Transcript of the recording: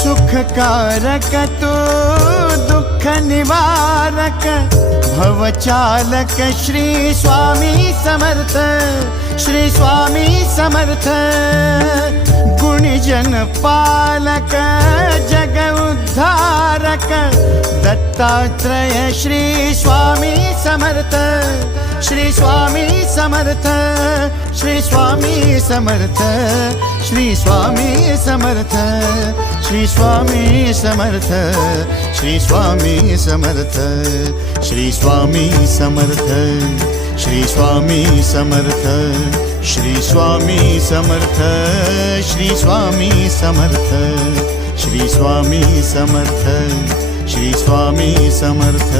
सुखकारक तू दुःख निवारक भवचालक श्री स्वामी समर्थ, श्री स्वामी समर्थ। गुणजन पालक जग उद्धारक दत्तात्रेय श्री स्वामी समर्थ, श्री स्वामी समर्थ, श्री स्वामी समर्थ, श्री स्वामी समर्थ, श्री स्वामी समर्थ, श्री स्वामी समर्थ, श्री स्वामी समर्थ, श्री स्वामी समर्थ, श्री स्वामी समर्थ, श्री स्वामी समर्थ, श्री स्वामी समर्थ, श्री स्वामी समर्थ।